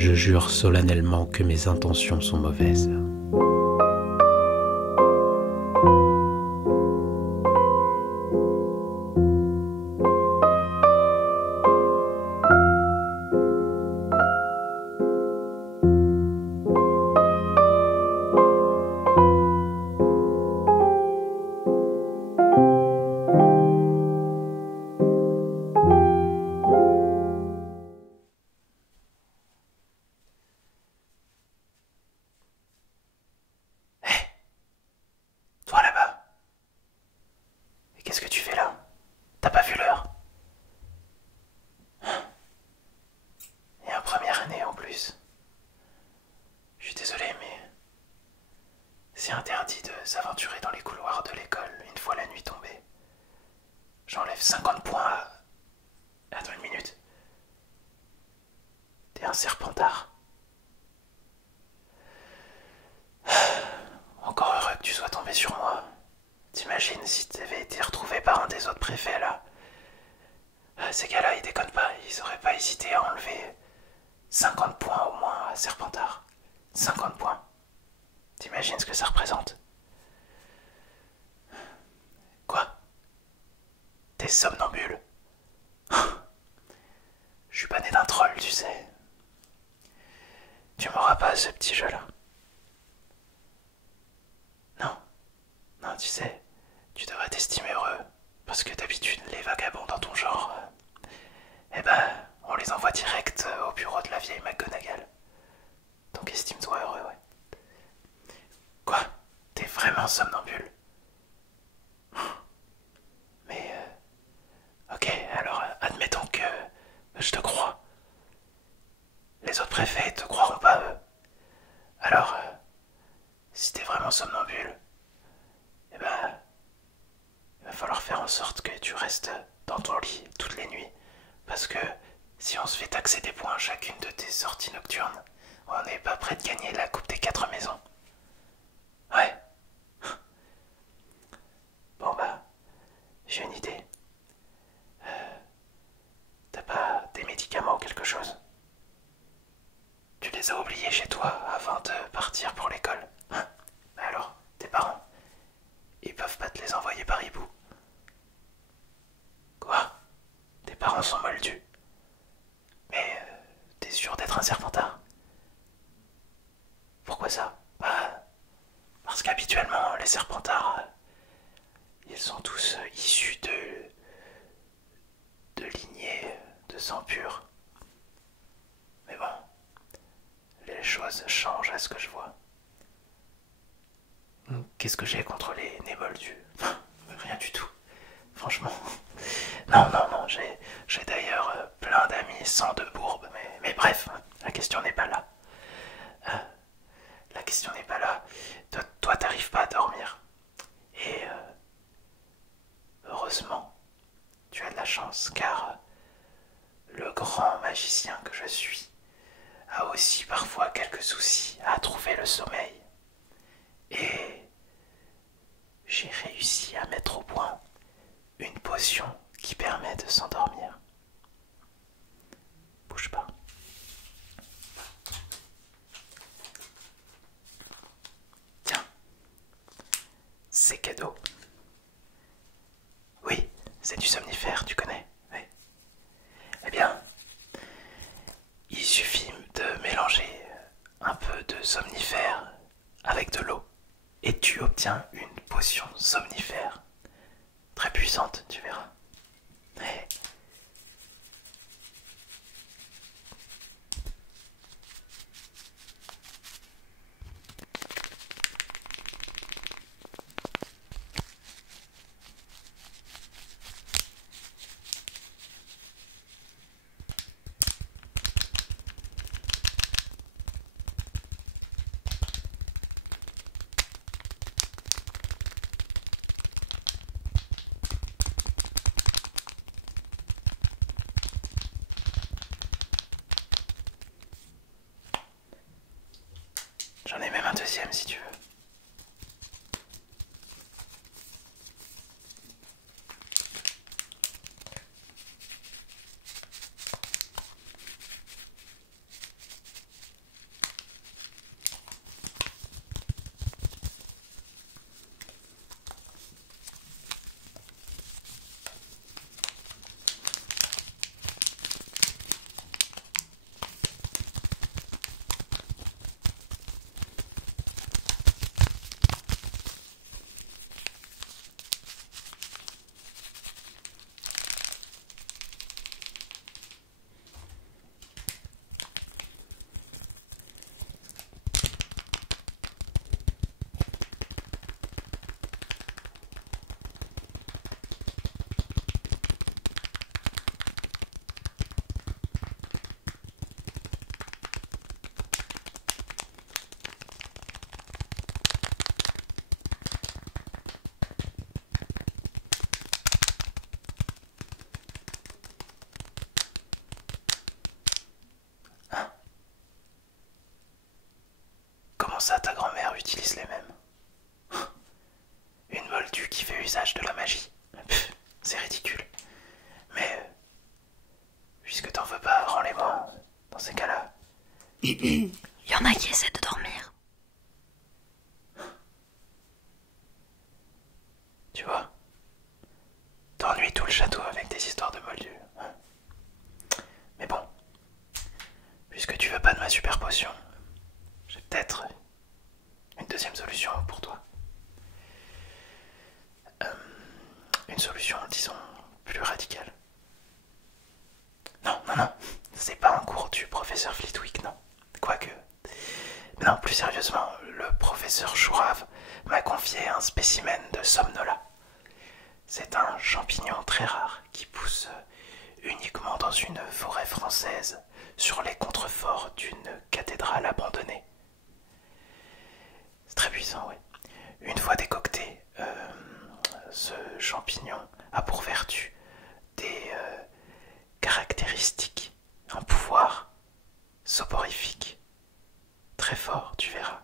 Je jure solennellement que mes intentions sont mauvaises. Toi là-bas, et qu'est-ce que tu fais là? T'as pas vu l'heure? Et en première année en plus. Je suis désolé, mais c'est interdit de s'aventurer dans les couloirs de l'école une fois la nuit tombée. J'enlève 50 points à... Attends une minute. T'es un serpentard. Encore heureux que tu sois tombé sur moi. T'imagines si t'avais été retrouvé par un des autres préfets là? Ces gars-là, ils déconnent pas, ils auraient pas hésité à enlever 50 points au moins à Serpentard. 50 points. T'imagines ce que ça représente? Quoi? T'es somnambule? Je suis pas né d'un troll, tu sais. Tu m'auras pas à ce petit jeu-là. Non, non, tu sais, tu devrais t'estimer heureux. Parce que d'habitude, les vagabonds dans ton genre, eh ben, on les envoie direct au bureau de la vieille McGonagall. Donc estime-toi heureux, ouais. Quoi? T'es vraiment somnambule? Mais, ok, alors admettons que je te crois. Les autres préfets te croiront pas, eux. Alors, si t'es vraiment somnambule, eh ben, il va falloir faire en sorte que tu restes dans ton lit toutes les nuits. Parce que si on se fait taxer des points à chacune de tes sorties nocturnes, on n'est pas prêt de gagner la coupe des 4 maisons. Ouais. Bon bah, j'ai une idée. T'as pas des médicaments ou quelque chose? Tu les as oubliés chez toi avant de partir pour l'école? Hein? Bah alors, tes parents, ils peuvent pas te les envoyer par hibou. Quoi? Tes parents sont moldus. Mais t'es sûr d'être un serpentard? Pourquoi ça? Bah, parce qu'habituellement, les serpentards, ils sont tous issus de lignées de sang pur. Mais bon, les choses changent à ce que je vois. Qu'est-ce que j'ai contre les nez moldus? Rien du tout. Franchement. Non, non, non, j'ai d'ailleurs plein d'amis sans de bourbe, mais bref, la question n'est pas là. La question n'est pas là. Toi, t'arrives pas à dormir. Et heureusement, tu as de la chance, car le grand magicien que je suis a aussi parfois quelques soucis à trouver le sommeil. Et j'ai réussi à mettre au point une potion qui permet de s'endormir. Bouge pas. Tiens, c'est cadeau. Oui, c'est du somnifère, tu connais. Oui. Eh bien, il suffit de mélanger un peu de somnifère avec de l'eau et tu obtiens une potion somnifère. Très puissante, tu verras. Ouais. J'en ai même un deuxième si tu veux. Comment ça, ta grand-mère utilise les mêmes? Une moldue qui fait usage de la magie. Pff, c'est ridicule. Mais, puisque t'en veux pas, rends-les-moi dans ces cas-là. Il y en a qui essaient de dormir. Tu vois, t'ennuies tout le château avec des histoires de moldus. Mais bon, puisque tu veux pas de ma super potion, j'ai peut-être une deuxième solution pour toi. Une solution, disons, plus radicale. Non, non, non, c'est pas un cours du professeur Flitwick, non. Quoique. Non, plus sérieusement, le professeur Chourave m'a confié un spécimen de Somnola. C'est un champignon très rare qui pousse uniquement dans une forêt française sur les contreforts d'une cathédrale abandonnée. C'est très puissant, oui. Une fois décocté, ce champignon a pour vertu des caractéristiques, un pouvoir soporifique très fort, tu verras.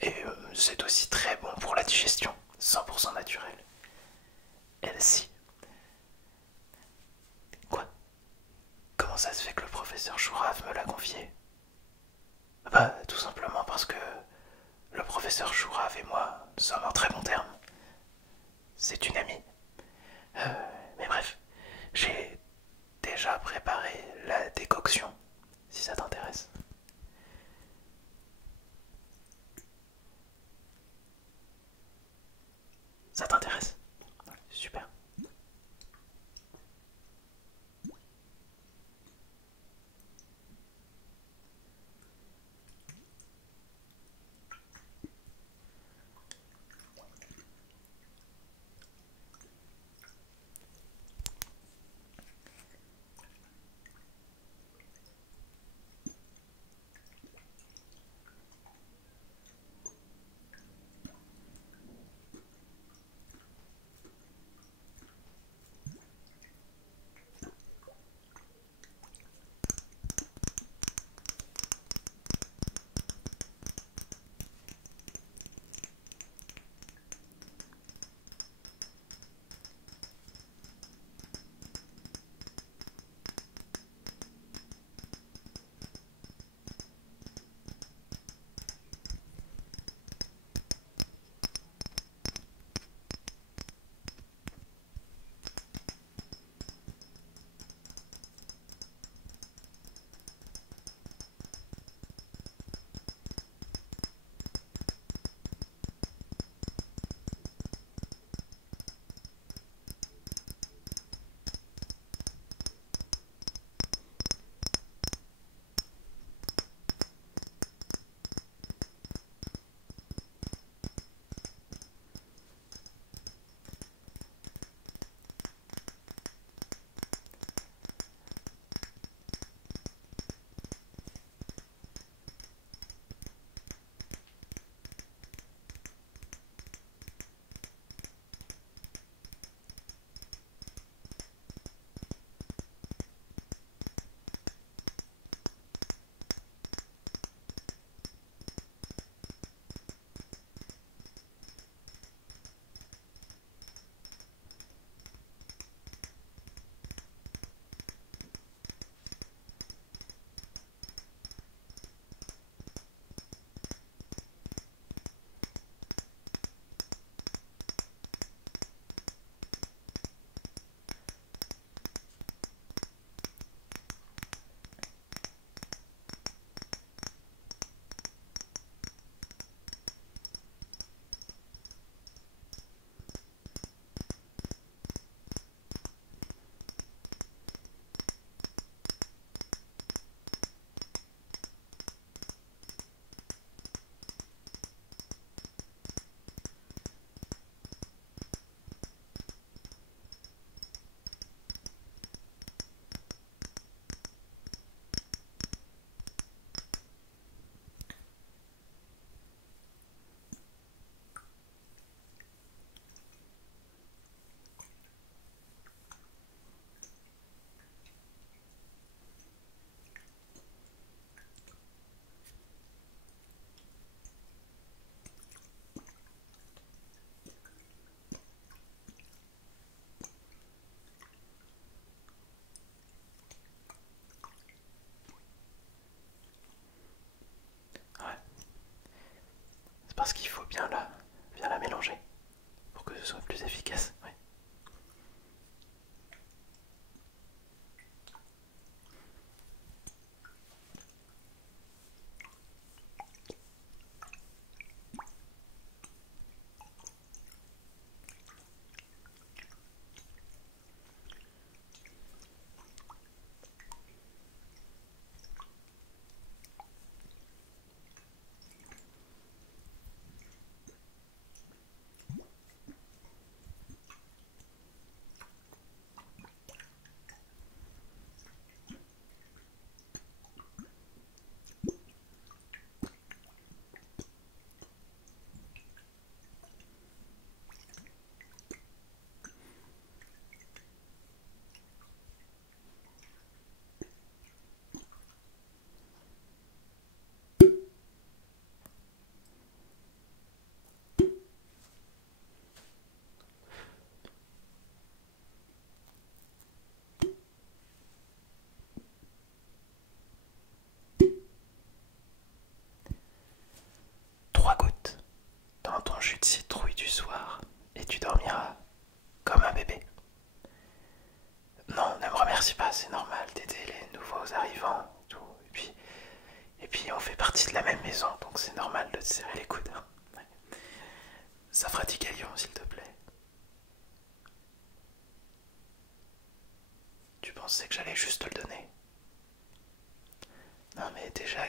Et c'est aussi très bon pour la digestion, 100% naturel. Elle-ci. Quoi? Comment ça se fait que le professeur Chourave me l'a confié? Bah, tout simplement parce que le professeur Chourave et moi sommes en très bons termes. C'est une amie. Mais bref, j'ai déjà préparé la décoction, si ça t'intéresse. Ça t'intéresse? Super.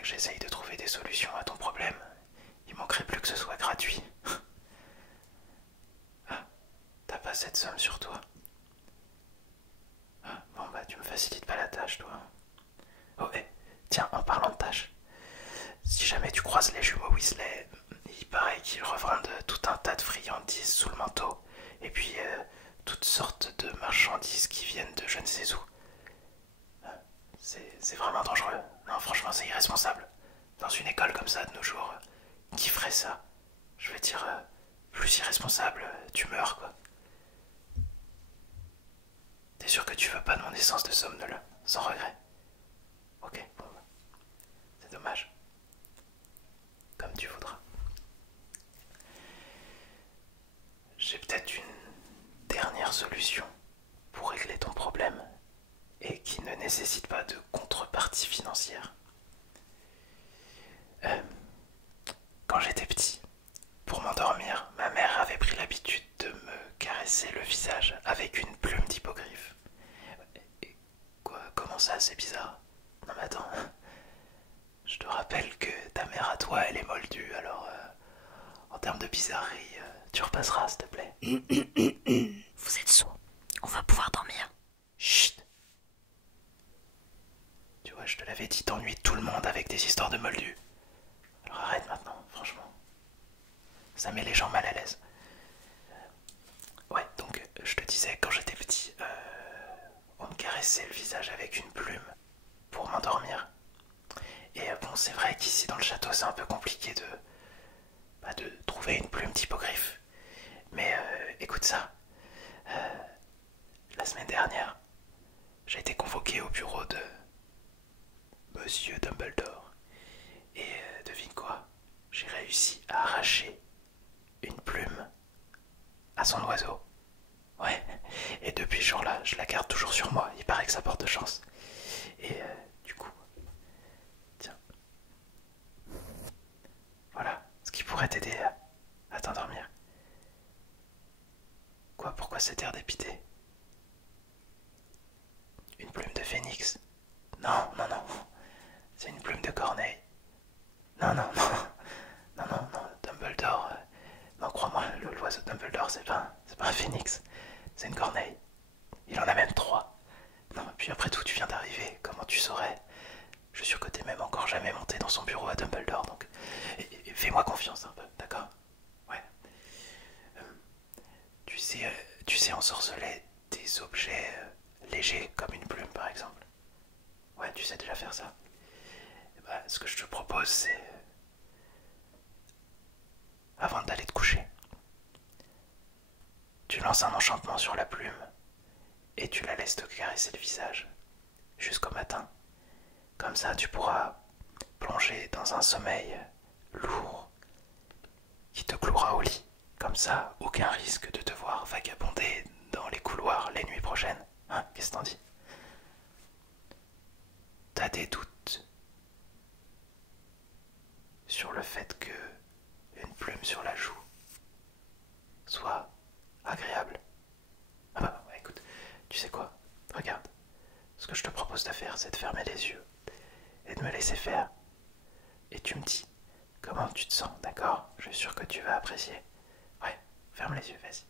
que j'essaye de trouver des solutions à ton problème. Il manquerait plus que ce soit gratuit. Ah, t'as pas cette somme sur toi? Ah, bon bah tu me facilites pas la tâche, toi. Oh, tiens, en parlant de tâches, si jamais tu croises les jumeaux Weasley, il paraît qu'ils revendent tout un tas de friandises sous le manteau, et puis toutes sortes de marchandises qui viennent de je ne sais où. C'est vraiment dangereux. Non, franchement, c'est irresponsable. Dans une école comme ça de nos jours, qui ferait ça? Je veux dire, plus irresponsable, tu meurs, quoi. T'es sûr que tu veux pas de mon essence de somnolent, sans regret? Ok, bon, c'est dommage. Comme tu voudras. J'ai peut-être une dernière solution pour régler ton problème et qui ne nécessite pas de contrepartie financière. Quand j'étais petit, pour m'endormir, ma mère avait pris l'habitude de me caresser le visage avec une plume d'hippogriffe. Et quoi, comment ça, c'est bizarre? Non mais attends, je te rappelle que ta mère à toi, elle est moldue, alors en termes de bizarrerie, tu repasseras s'il te plaît. Vous êtes sourd. On va pouvoir dormir. Chut. Tu vois, je te l'avais dit, t'ennuies tout le monde avec des histoires de moldus. Alors arrête maintenant, franchement. Ça met les gens mal à l'aise. Ouais, donc je te disais, quand j'étais petit, on me caressait le visage avec une plume pour m'endormir. Et bon, c'est vrai qu'ici dans le château, c'est un peu compliqué de trouver une plume d'hippogriffe. Mais écoute ça. La semaine dernière, j'ai été convoqué au bureau de Monsieur Dumbledore. Et devine quoi? J'ai réussi à arracher une plume à son oiseau. Ouais, et depuis ce jour-là, je la garde toujours sur moi. Il paraît que ça porte chance. Et du coup, tiens. Voilà, ce qui pourrait t'aider à t'endormir. Quoi, pourquoi cet air dépité? Une plume de phénix? Non, non, non. C'est une plume de corneille. Non, non, non. Non, non, non. Dumbledore. Non, crois-moi, l'oiseau de Dumbledore, c'est pas un phénix. C'est une corneille. Il en a même 3. Non, puis après tout, tu viens d'arriver. Comment tu saurais? Je suis sûr que t'es même encore jamais monté dans son bureau à Dumbledore, donc fais-moi confiance un peu, d'accord? Ouais. Tu sais ensorceler des objets légers comme une plume, par exemple. Ouais, tu sais déjà faire ça. Et bah, ce que je te propose, c'est avant d'aller te coucher, tu lances un enchantement sur la plume et tu la laisses te caresser le visage jusqu'au matin. Comme ça, tu pourras plonger dans un sommeil lourd qui te clouera au lit. Comme ça, aucun risque de te voir vagabonder dans les couloirs les nuits prochaines. Hein, qu'est-ce que t'en dis? T'as des doutes sur le fait que une plume sur la joue soit agréable? Ah bah ouais, écoute, tu sais quoi? Regarde, ce que je te propose de faire, c'est de fermer les yeux et de me laisser faire. Et tu me dis comment tu te sens, d'accord? Je suis sûr que tu vas apprécier. Ouais, ferme les yeux, vas-y.